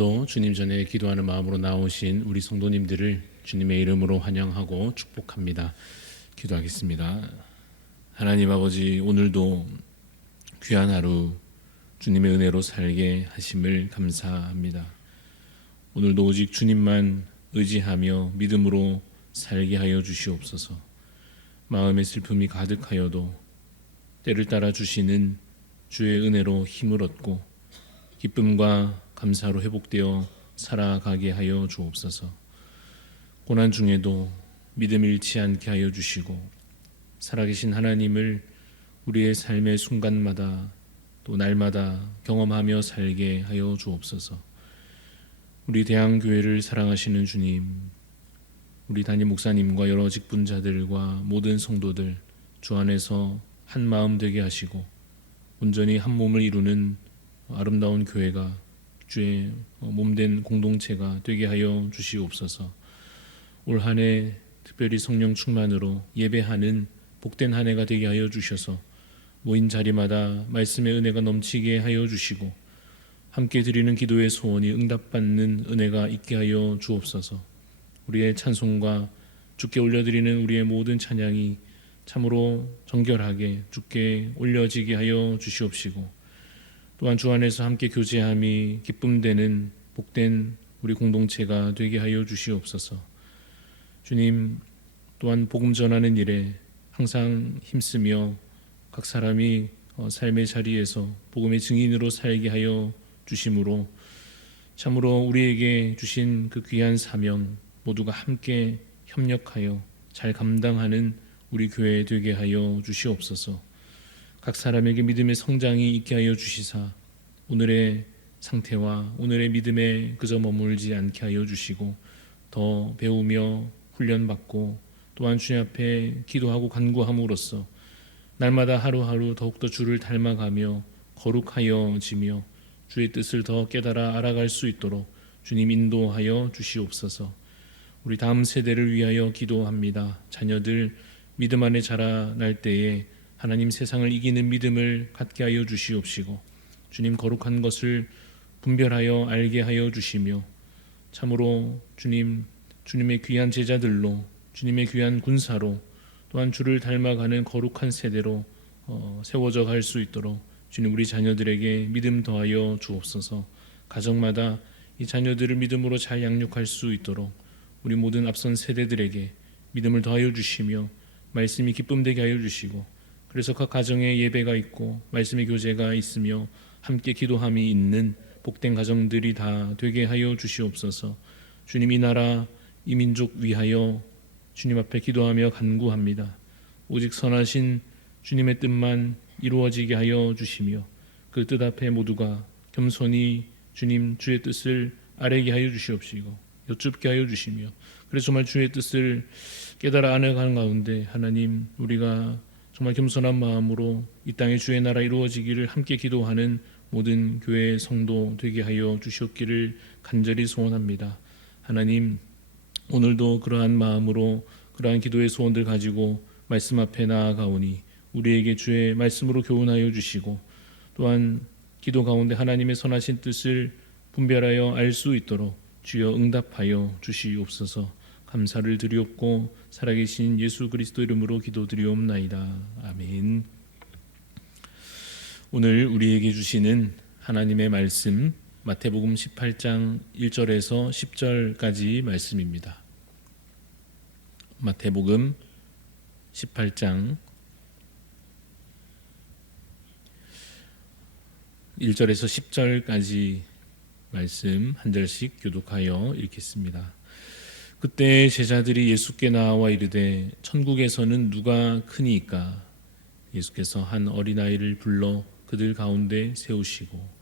오늘도 주님 전에 기도하는 마음으로 나오신 우리 성도님들을 주님의 이름으로 환영하고 축복합니다. 기도하겠습니다. 하나님 아버지, 오늘도 귀한 하루 주님의 은혜로 살게 하심을 감사합니다. 오늘도 오직 주님만 의지하며 믿음으로 살게 하여 주시옵소서. 마음의 슬픔이 가득하여도 때를 따라 주시는 주의 은혜로 힘을 얻고 기쁨과 감사로 회복되어 살아가게 하여 주옵소서. 고난 중에도 믿음 잃지 않게 하여 주시고 살아계신 하나님을 우리의 삶의 순간마다 또 날마다 경험하며 살게 하여 주옵소서. 우리 대한교회를 사랑하시는 주님, 우리 담임 목사님과 여러 직분자들과 모든 성도들 주 안에서 한 마음 되게 하시고 온전히 한 몸을 이루는 아름다운 교회가 주의 몸된 공동체가 되게 하여 주시옵소서. 올 한 해 특별히 성령 충만으로 예배하는 복된 한 해가 되게 하여 주셔서 모인 자리마다 말씀의 은혜가 넘치게 하여 주시고 함께 드리는 기도의 소원이 응답받는 은혜가 있게 하여 주옵소서. 우리의 찬송과 주께 올려드리는 우리의 모든 찬양이 참으로 정결하게 주께 올려지게 하여 주시옵시고 또한 주 안에서 함께 교제함이 기쁨되는 복된 우리 공동체가 되게 하여 주시옵소서. 주님, 또한 복음 전하는 일에 항상 힘쓰며 각 사람이 삶의 자리에서 복음의 증인으로 살게 하여 주심으로 참으로 우리에게 주신 그 귀한 사명 모두가 함께 협력하여 잘 감당하는 우리 교회 되게 하여 주시옵소서. 각 사람에게 믿음의 성장이 있게 하여 주시사 오늘의 상태와 오늘의 믿음에 그저 머물지 않게 하여 주시고 더 배우며 훈련받고 또한 주님 앞에 기도하고 간구함으로써 날마다 하루하루 더욱더 주를 닮아가며 거룩하여지며 주의 뜻을 더 깨달아 알아갈 수 있도록 주님 인도하여 주시옵소서. 우리 다음 세대를 위하여 기도합니다. 자녀들 믿음 안에 자라날 때에 하나님 세상을 이기는 믿음을 갖게 하여 주시옵시고 주님 거룩한 것을 분별하여 알게 하여 주시며 참으로 주님의 귀한 제자들로 주님의 귀한 군사로 또한 주를 닮아가는 거룩한 세대로 세워져 갈 수 있도록 주님 우리 자녀들에게 믿음 더하여 주옵소서. 가정마다 이 자녀들을 믿음으로 잘 양육할 수 있도록 우리 모든 앞선 세대들에게 믿음을 더하여 주시며 말씀이 기쁨되게 하여 주시고 그래서 각 가정에 예배가 있고 말씀의 교제가 있으며 함께 기도함이 있는 복된 가정들이 다 되게 하여 주시옵소서. 주님 이 나라 이 민족 위하여 주님 앞에 기도하며 간구합니다. 오직 선하신 주님의 뜻만 이루어지게 하여 주시며 그 뜻 앞에 모두가 겸손히 주님 주의 뜻을 아뢰게 하여 주시옵시고 여쭙게 하여 주시며 그래서 정말 주의 뜻을 깨달아 안아가는 가운데 하나님 우리가 정말 겸손한 마음으로 이 땅에 주의 나라 이루어지기를 함께 기도하는 모든 교회 성도 되게 하여 주시옵기를 간절히 소원합니다. 하나님 오늘도 그러한 마음으로 그러한 기도의 소원들 가지고 말씀 앞에 나아가오니 우리에게 주의 말씀으로 교훈하여 주시고 또한 기도 가운데 하나님의 선하신 뜻을 분별하여 알 수 있도록 주여 응답하여 주시옵소서. 감사를 드리옵고 살아계신 예수 그리스도 이름으로 기도드리옵나이다. 아멘. 오늘 우리에게 주시는 하나님의 말씀 마태복음 18장 1절에서 10절까지 말씀입니다. 마태복음 18장 1절에서 10절까지 말씀 한 절씩 교독하여 읽겠습니다. 그때 제자들이 예수께 나와 이르되 천국에서는 누가 크니이까? 예수께서 한 어린아이를 불러 그들 가운데 세우시고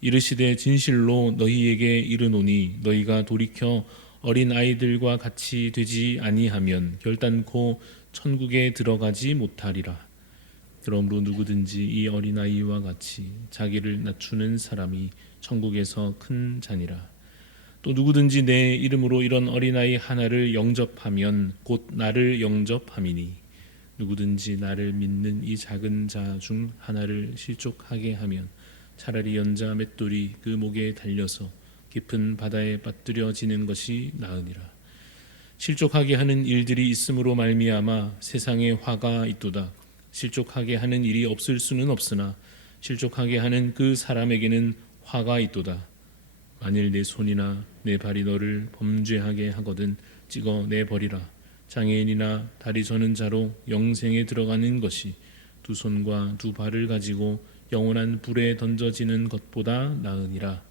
이르시되 진실로 너희에게 이르노니 너희가 돌이켜 어린아이들과 같이 되지 아니하면 결단코 천국에 들어가지 못하리라. 그러므로 누구든지 이 어린아이와 같이 자기를 낮추는 사람이 천국에서 큰 자니라. 또 누구든지 내 이름으로 이런 어린아이 하나를 영접하면 곧 나를 영접함이니 누구든지 나를 믿는 이 작은 자 중 하나를 실족하게 하면 차라리 연자 맷돌이 그 목에 달려서 깊은 바다에 빠뜨려지는 것이 나으니라. 실족하게 하는 일들이 있음으로 말미암아 세상에 화가 있도다. 실족하게 하는 일이 없을 수는 없으나 실족하게 하는 그 사람에게는 화가 있도다. 만일 내 손이나 내 발이 너를 범죄하게 하거든 찍어 내버리라. 장애인이나 다리 저는 자로 영생에 들어가는 것이 두 손과 두 발을 가지고 영원한 불에 던져지는 것보다 나으니라.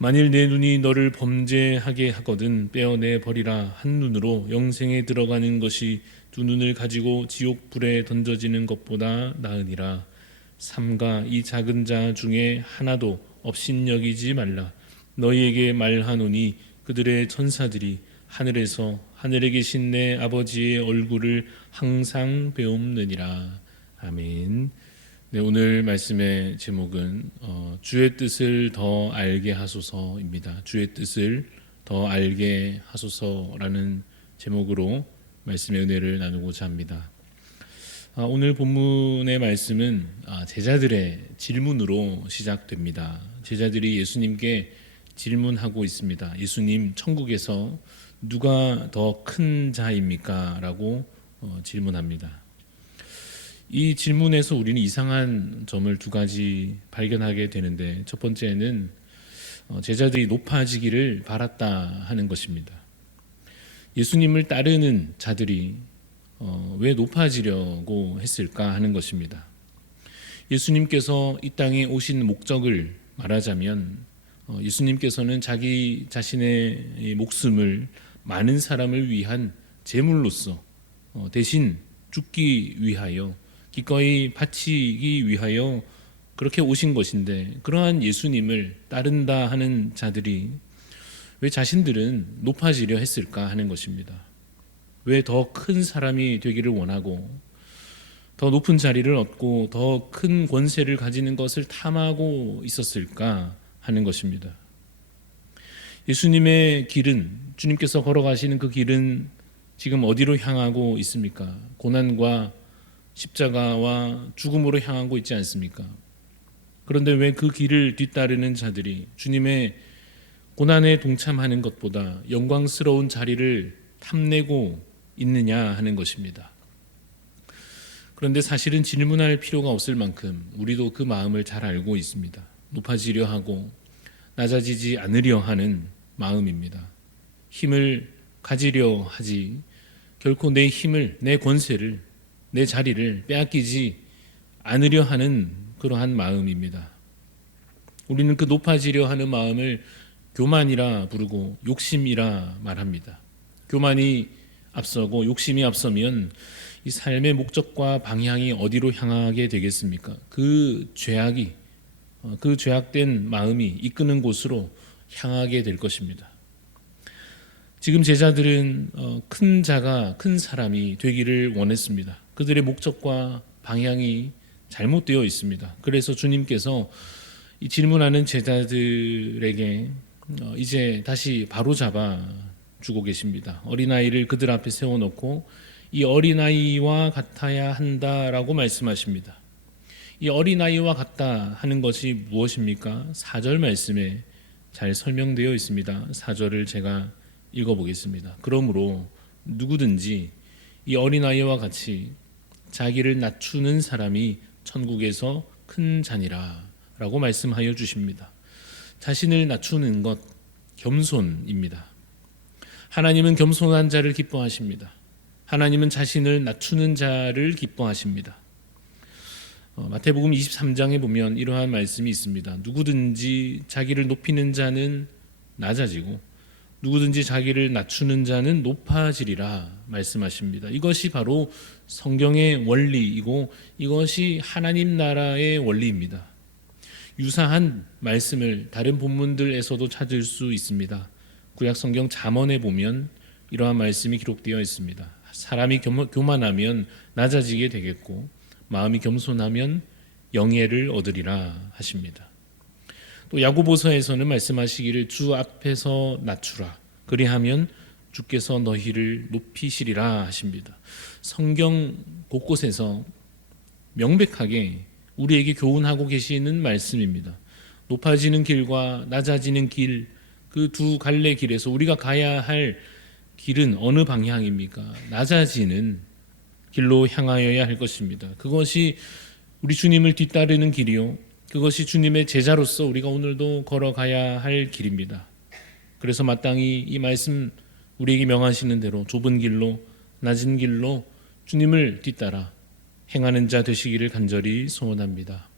만일 내 눈이 너를 범죄하게 하거든 빼어내 버리라. 한 눈으로 영생에 들어가는 것이 두 눈을 가지고 지옥 불에 던져지는 것보다 나으니라. 삼가 이 작은 자 중에 하나도 업신여기지 말라. 너희에게 말하노니 그들의 천사들이 하늘에서 하늘에 계신 내 아버지의 얼굴을 항상 배움느니라. 아멘. 네, 오늘 말씀의 제목은 주의 뜻을 더 알게 하소서입니다. 주의 뜻을 더 알게 하소서라는 제목으로 말씀의 은혜를 나누고자 합니다. 오늘 본문의 말씀은 제자들의 질문으로 시작됩니다. 제자들이 예수님께 질문하고 있습니다. 예수님, 천국에서 누가 더 큰 자입니까? 라고 질문합니다. 이 질문에서 우리는 이상한 점을 두 가지 발견하게 되는데, 첫 번째는 제자들이 높아지기를 바랐다 하는 것입니다. 예수님을 따르는 자들이 왜 높아지려고 했을까 하는 것입니다. 예수님께서 이 땅에 오신 목적을 말하자면 예수님께서는 자기 자신의 목숨을 많은 사람을 위한 제물로서 대신 죽기 위하여 기꺼이 바치기 위하여 그렇게 오신 것인데, 그러한 예수님을 따른다 하는 자들이 왜 자신들은 높아지려 했을까 하는 것입니다. 왜 더 큰 사람이 되기를 원하고 더 높은 자리를 얻고 더 큰 권세를 가지는 것을 탐하고 있었을까 하는 것입니다. 예수님의 길은, 주님께서 걸어가시는 그 길은 지금 어디로 향하고 있습니까? 고난과 십자가와 죽음으로 향하고 있지 않습니까? 그런데 왜 그 길을 뒤따르는 자들이 주님의 고난에 동참하는 것보다 영광스러운 자리를 탐내고 있느냐 하는 것입니다. 그런데 사실은 질문할 필요가 없을 만큼 우리도 그 마음을 잘 알고 있습니다. 높아지려 하고 낮아지지 않으려 하는 마음입니다. 힘을 가지려 하지 결코 내 힘을, 내 권세를, 내 자리를 빼앗기지 않으려 하는 그러한 마음입니다. 우리는 그 높아지려 하는 마음을 교만이라 부르고 욕심이라 말합니다. 교만이 앞서고 욕심이 앞서면 이 삶의 목적과 방향이 어디로 향하게 되겠습니까? 그 죄악이, 그 죄악된 마음이 이끄는 곳으로 향하게 될 것입니다. 지금 제자들은 큰 자가 큰 사람이 되기를 원했습니다. 그들의 목적과 방향이 잘못되어 있습니다. 그래서 주님께서 이 질문하는 제자들에게 이제 다시 바로잡아 주고 계십니다. 어린아이를 그들 앞에 세워놓고 이 어린아이와 같아야 한다라고 말씀하십니다. 이 어린아이와 같다 하는 것이 무엇입니까? 4절 말씀에 잘 설명되어 있습니다. 4절을 제가 읽어보겠습니다. 그러므로 누구든지 이 어린아이와 같이 자기를 낮추는 사람이 천국에서 큰 자니라 라고 말씀하여 주십니다. 자신을 낮추는 것, 겸손입니다. 하나님은 겸손한 자를 기뻐하십니다. 하나님은 자신을 낮추는 자를 기뻐하십니다. 마태복음 23장에 보면 이러한 말씀이 있습니다. 누구든지 자기를 높이는 자는 낮아지고 누구든지 자기를 낮추는 자는 높아지리라 말씀하십니다. 이것이 바로 성경의 원리이고 이것이 하나님 나라의 원리입니다. 유사한 말씀을 다른 본문들에서도 찾을 수 있습니다. 구약 성경 잠언에 보면 이러한 말씀이 기록되어 있습니다. 사람이 교만하면 낮아지게 되겠고 마음이 겸손하면 영예를 얻으리라 하십니다. 또 야고보서에서는 말씀하시기를 주 앞에서 낮추라 그리하면 주께서 너희를 높이시리라 하십니다. 성경 곳곳에서 명백하게 우리에게 교훈하고 계시는 말씀입니다. 높아지는 길과 낮아지는 길, 그 두 갈래 길에서 우리가 가야 할 길은 어느 방향입니까? 낮아지는 길로 향하여야 할 것입니다. 그것이 우리 주님을 뒤따르는 길이요, 그것이 주님의 제자로서 우리가 오늘도 걸어가야 할 길입니다. 그래서 마땅히 이 말씀 우리에게 명하시는 대로 좁은 길로, 낮은 길로 주님을 뒤따라 행하는 자 되시기를 간절히 소원합니다.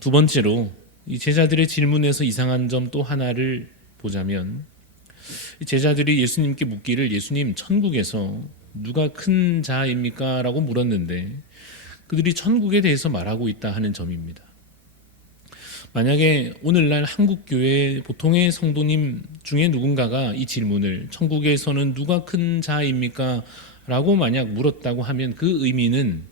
두 번째로 이 제자들의 질문에서 이상한 점 또 하나를 보자면, 제자들이 예수님께 묻기를 예수님, 천국에서 누가 큰 자입니까? 라고 물었는데 그들이 천국에 대해서 말하고 있다 하는 점입니다. 만약에 오늘날 한국교회 보통의 성도님 중에 누군가가 이 질문을 천국에서는 누가 큰 자입니까? 라고 만약 물었다고 하면 그 의미는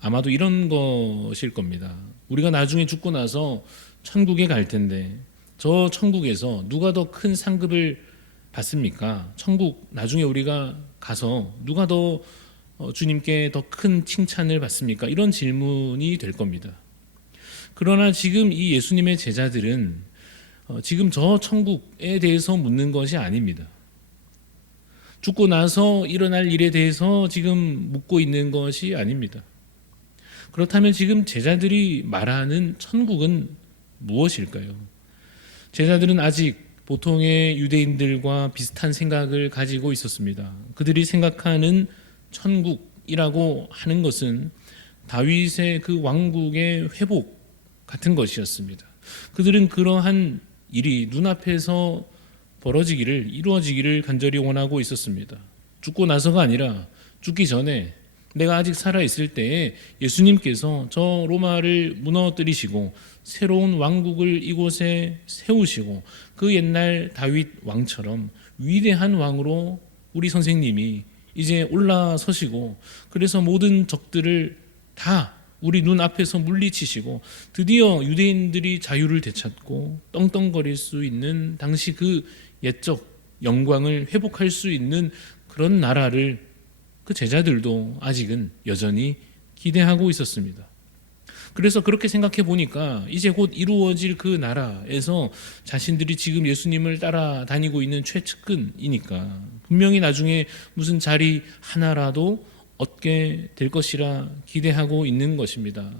아마도 이런 것일 겁니다. 우리가 나중에 죽고 나서 천국에 갈 텐데 저 천국에서 누가 더 큰 상급을 받습니까? 천국 나중에 우리가 가서 누가 더 주님께 더 큰 칭찬을 받습니까? 이런 질문이 될 겁니다. 그러나 지금 이 예수님의 제자들은 지금 저 천국에 대해서 묻는 것이 아닙니다. 죽고 나서 일어날 일에 대해서 지금 묻고 있는 것이 아닙니다. 그렇다면 지금 제자들이 말하는 천국은 무엇일까요? 제자들은 아직 보통의 유대인들과 비슷한 생각을 가지고 있었습니다. 그들이 생각하는 천국이라고 하는 것은 다윗의 그 왕국의 회복 같은 것이었습니다. 그들은 그러한 일이 눈앞에서 벌어지기를, 이루어지기를 간절히 원하고 있었습니다. 죽고 나서가 아니라 죽기 전에 내가 아직 살아있을 때에 예수님께서 저 로마를 무너뜨리시고 새로운 왕국을 이곳에 세우시고 그 옛날 다윗 왕처럼 위대한 왕으로 우리 선생님이 이제 올라서시고, 그래서 모든 적들을 다 우리 눈앞에서 물리치시고 드디어 유대인들이 자유를 되찾고 떵떵거릴 수 있는 당시 그 옛적 영광을 회복할 수 있는 그런 나라를 그 제자들도 아직은 여전히 기대하고 있었습니다. 그래서 그렇게 생각해 보니까 이제 곧 이루어질 그 나라에서 자신들이 지금 예수님을 따라다니고 있는 최측근이니까 분명히 나중에 무슨 자리 하나라도 얻게 될 것이라 기대하고 있는 것입니다.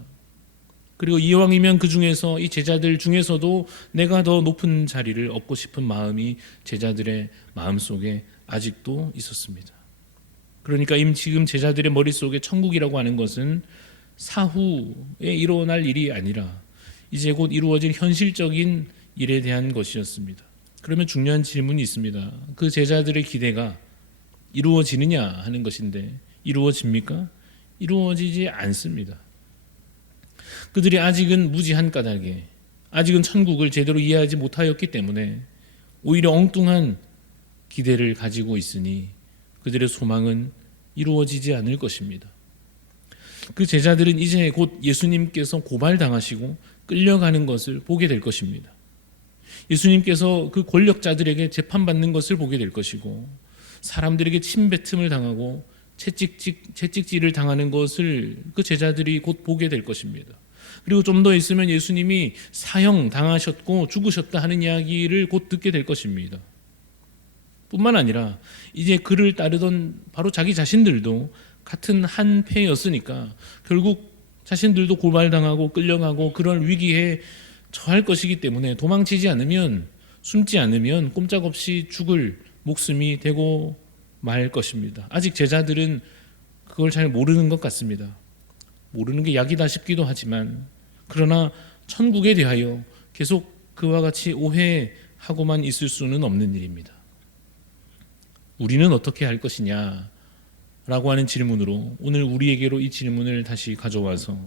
그리고 이왕이면 그 중에서 이 제자들 중에서도 내가 더 높은 자리를 얻고 싶은 마음이 제자들의 마음속에 아직도 있었습니다. 그러니까 지금 제자들의 머릿속에 천국이라고 하는 것은 사후에 일어날 일이 아니라 이제 곧 이루어질 현실적인 일에 대한 것이었습니다. 그러면 중요한 질문이 있습니다. 그 제자들의 기대가 이루어지느냐 하는 것인데 이루어집니까? 이루어지지 않습니다. 그들이 아직은 무지한 까닭에, 아직은 천국을 제대로 이해하지 못하였기 때문에 오히려 엉뚱한 기대를 가지고 있으니 그들의 소망은 이루어지지 않을 것입니다. 그 제자들은 이제 곧 예수님께서 고발당하시고 끌려가는 것을 보게 될 것입니다. 예수님께서 그 권력자들에게 재판받는 것을 보게 될 것이고 사람들에게 침뱉음을 당하고 채찍질을 당하는 것을 그 제자들이 곧 보게 될 것입니다. 그리고 좀 더 있으면 예수님이 사형 당하셨고 죽으셨다 하는 이야기를 곧 듣게 될 것입니다. 뿐만 아니라 이제 그를 따르던 바로 자기 자신들도 같은 한 패였으니까 결국 자신들도 고발당하고 끌려가고 그런 위기에 처할 것이기 때문에 도망치지 않으면, 숨지 않으면 꼼짝없이 죽을 목숨이 되고 말 것입니다. 아직 제자들은 그걸 잘 모르는 것 같습니다. 모르는 게 약이다 싶기도 하지만, 그러나 천국에 대하여 계속 그와 같이 오해하고만 있을 수는 없는 일입니다. 우리는 어떻게 할 것이냐 라고 하는 질문으로 오늘 우리에게로 이 질문을 다시 가져와서,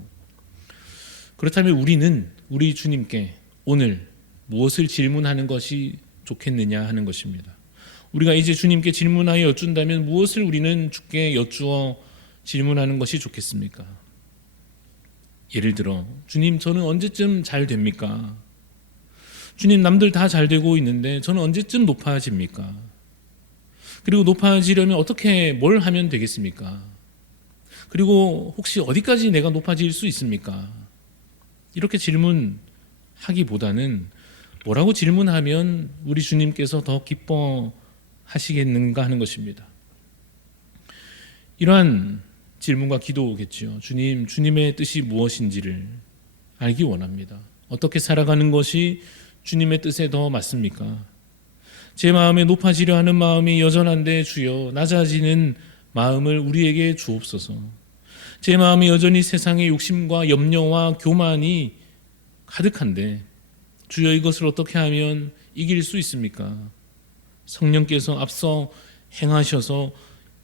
그렇다면 우리는 우리 주님께 오늘 무엇을 질문하는 것이 좋겠느냐 하는 것입니다. 우리가 이제 주님께 질문하여 여쭌다면 무엇을 우리는 주께 여쭈어 질문하는 것이 좋겠습니까? 예를 들어, 주님, 저는 언제쯤 잘 됩니까? 주님, 남들 다 잘 되고 있는데 저는 언제쯤 높아집니까? 그리고 높아지려면 어떻게 뭘 하면 되겠습니까? 그리고 혹시 어디까지 내가 높아질 수 있습니까? 이렇게 질문하기보다는 뭐라고 질문하면 우리 주님께서 더 기뻐하시겠는가 하는 것입니다. 이러한 질문과 기도겠지요. 주님, 주님의 뜻이 무엇인지를 알기 원합니다. 어떻게 살아가는 것이 주님의 뜻에 더 맞습니까? 제 마음에 높아지려 하는 마음이 여전한데 주여 낮아지는 마음을 우리에게 주옵소서. 제 마음이 여전히 세상의 욕심과 염려와 교만이 가득한데 주여 이것을 어떻게 하면 이길 수 있습니까? 성령께서 앞서 행하셔서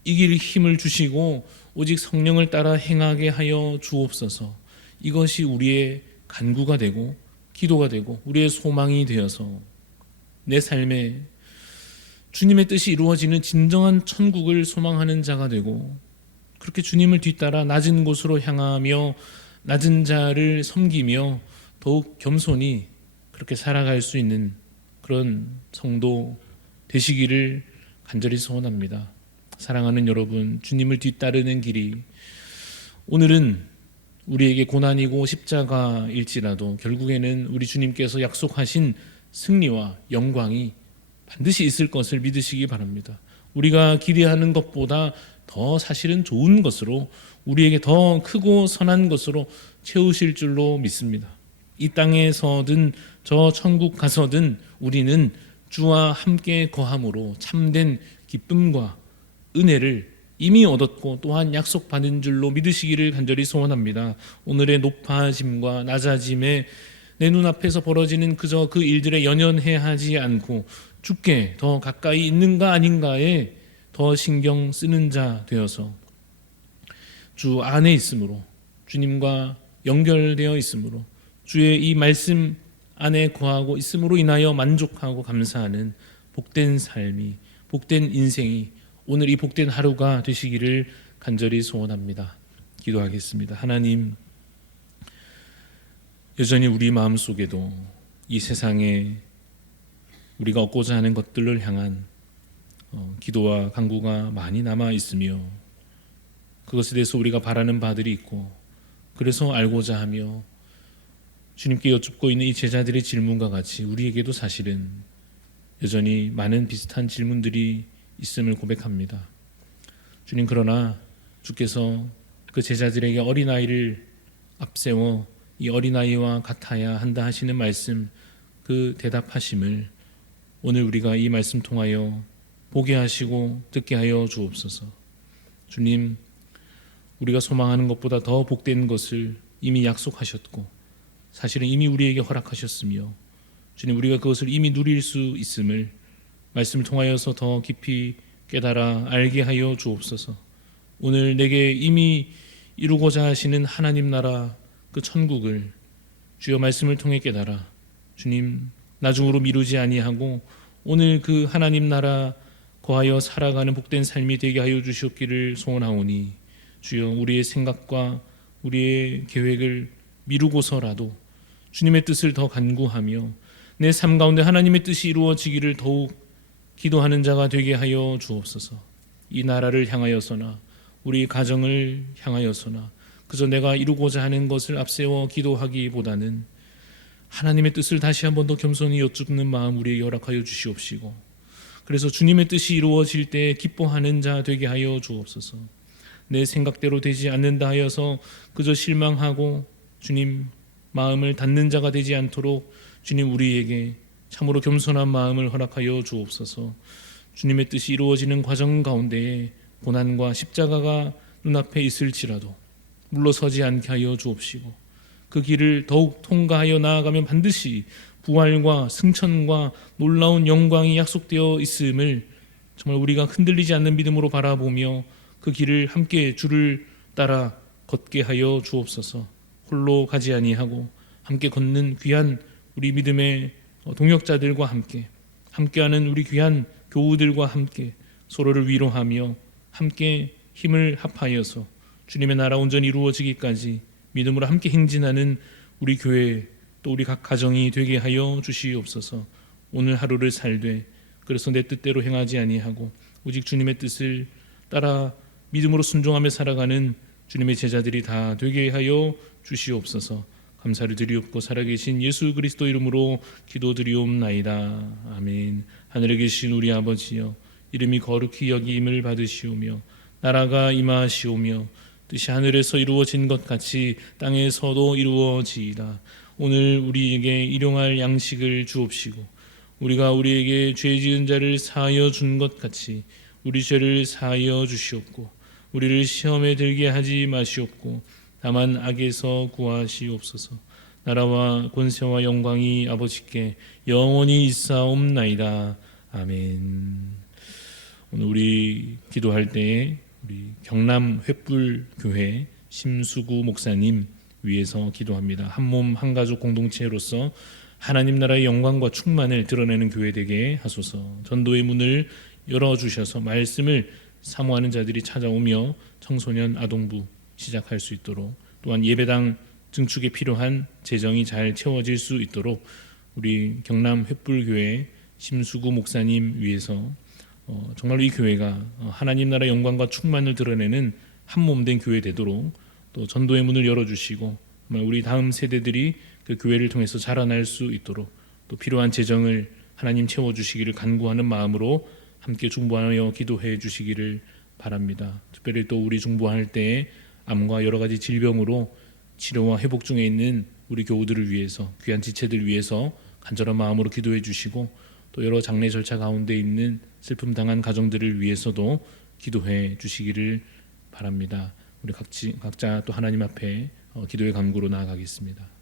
이길 힘을 주시고 오직 성령을 따라 행하게 하여 주옵소서. 이것이 우리의 간구가 되고 기도가 되고 우리의 소망이 되어서 내 삶에 주님의 뜻이 이루어지는 진정한 천국을 소망하는 자가 되고 그렇게 주님을 뒤따라 낮은 곳으로 향하며 낮은 자를 섬기며 더욱 겸손히 그렇게 살아갈 수 있는 그런 성도 되시기를 간절히 소원합니다. 사랑하는 여러분, 주님을 뒤따르는 길이 오늘은 우리에게 고난이고 십자가일지라도 결국에는 우리 주님께서 약속하신 승리와 영광이 반드시 있을 것을 믿으시기 바랍니다. 우리가 기대하는 것보다 더 사실은 좋은 것으로 우리에게 더 크고 선한 것으로 채우실 줄로 믿습니다. 이 땅에서든 저 천국 가서든 우리는 주와 함께 거함으로 참된 기쁨과 은혜를 이미 얻었고 또한 약속받은 줄로 믿으시기를 간절히 소원합니다. 오늘의 높아짐과 낮아짐에 내 눈앞에서 벌어지는 그저 그 일들에 연연해 하지 않고 주께 더 가까이 있는가 아닌가에 더 신경 쓰는 자 되어서 주 안에 있으므로 주님과 연결되어 있으므로 주의 이 말씀 안에 거하고 있음으로 인하여 만족하고 감사하는 복된 삶이 복된 인생이 오늘 이 복된 하루가 되시기를 간절히 소원합니다. 기도하겠습니다. 하나님, 여전히 우리 마음속에도 이 세상에 우리가 얻고자 하는 것들을 향한 기도와 간구가 많이 남아 있으며 그것에 대해서 우리가 바라는 바들이 있고 그래서 알고자 하며 주님께 여쭙고 있는 이 제자들의 질문과 같이 우리에게도 사실은 여전히 많은 비슷한 질문들이 있음을 고백합니다. 주님, 그러나 주께서 그 제자들에게 어린아이를 앞세워 이 어린아이와 같아야 한다 하시는 말씀, 그 대답하심을 오늘 우리가 이 말씀 통하여 보게 하시고 듣게 하여 주옵소서. 주님, 우리가 소망하는 것보다 더 복된 것을 이미 약속하셨고 사실은 이미 우리에게 허락하셨으며 주님, 우리가 그것을 이미 누릴 수 있음을 말씀을 통하여서 더 깊이 깨달아 알게 하여 주옵소서. 오늘 내게 이미 이루고자 하시는 하나님 나라 그 천국을 주여 말씀을 통해 깨달아 주님 나중으로 미루지 아니하고 오늘 그 하나님 나라 거하여 살아가는 복된 삶이 되게 하여 주시옵기를 소원하오니 주여 우리의 생각과 우리의 계획을 미루고서라도 주님의 뜻을 더 간구하며 내 삶 가운데 하나님의 뜻이 이루어지기를 더욱 기도하는 자가 되게 하여 주옵소서. 이 나라를 향하여서나 우리 가정을 향하여서나 그저 내가 이루고자 하는 것을 앞세워 기도하기보다는 하나님의 뜻을 다시 한 번 더 겸손히 여쭙는 마음 우리에게 허락하여 주시옵시고 그래서 주님의 뜻이 이루어질 때 기뻐하는 자 되게 하여 주옵소서. 내 생각대로 되지 않는다 하여서 그저 실망하고 주님 마음을 닫는 자가 되지 않도록 주님 우리에게 참으로 겸손한 마음을 허락하여 주옵소서. 주님의 뜻이 이루어지는 과정 가운데에 고난과 십자가가 눈앞에 있을지라도 물러서지 않게 하여 주옵시고 그 길을 더욱 통과하여 나아가면 반드시 부활과 승천과 놀라운 영광이 약속되어 있음을 정말 우리가 흔들리지 않는 믿음으로 바라보며 그 길을 함께 주를 따라 걷게 하여 주옵소서. 홀로 가지 아니하고 함께 걷는 귀한 우리 믿음의 동역자들과 함께하는 우리 귀한 교우들과 함께 서로를 위로하며 함께 힘을 합하여서 주님의 나라 온전히 이루어지기까지 믿음으로 함께 행진하는 우리 교회 또 우리 각 가정이 되게 하여 주시옵소서. 오늘 하루를 살되 그래서 내 뜻대로 행하지 아니하고 오직 주님의 뜻을 따라 믿음으로 순종하며 살아가는 주님의 제자들이 다 되게 하여 주시옵소서. 감사를 드리옵고 살아계신 예수 그리스도 이름으로 기도드리옵나이다. 아멘. 하늘에 계신 우리 아버지여, 이름이 거룩히 여김을 받으시오며 나라가 임하시오며 뜻이 하늘에서 이루어진 것 같이 땅에서도 이루어지이다. 오늘 우리에게 일용할 양식을 주옵시고 우리가 우리에게 죄 지은 자를 사하여 준 것 같이 우리 죄를 사하여 주시옵고 우리를 시험에 들게 하지 마시옵고 다만 악에서 구하시옵소서. 나라와 권세와 영광이 아버지께 영원히 있사옵나이다. 아멘. 오늘 우리 기도할 때에 우리 경남 횃불교회 심수구 목사님 위해서 기도합니다. 한 몸 한 가족 공동체로서 하나님 나라의 영광과 충만을 드러내는 교회 되게 하소서. 전도의 문을 열어주셔서 말씀을 사모하는 자들이 찾아오며 청소년 아동부 시작할 수 있도록, 또한 예배당 증축에 필요한 재정이 잘 채워질 수 있도록 우리 경남 횃불교회 심수구 목사님 위해서 정말로 이 교회가 하나님 나라 영광과 충만을 드러내는 한 몸 된 교회 되도록 또 전도의 문을 열어주시고 정말 우리 다음 세대들이 그 교회를 통해서 자라날 수 있도록 또 필요한 재정을 하나님 채워주시기를 간구하는 마음으로 함께 중보하여 기도해 주시기를 바랍니다. 특별히 또 우리 중보할 때에 암과 여러 가지 질병으로 치료와 회복 중에 있는 우리 교우들을 위해서, 귀한 지체들 위해서 간절한 마음으로 기도해 주시고 또 여러 장례 절차 가운데 있는 슬픔 당한 가정들을 위해서도 기도해 주시기를 바랍니다. 우리 각자 또 하나님 앞에 기도의 간구로 나아가겠습니다.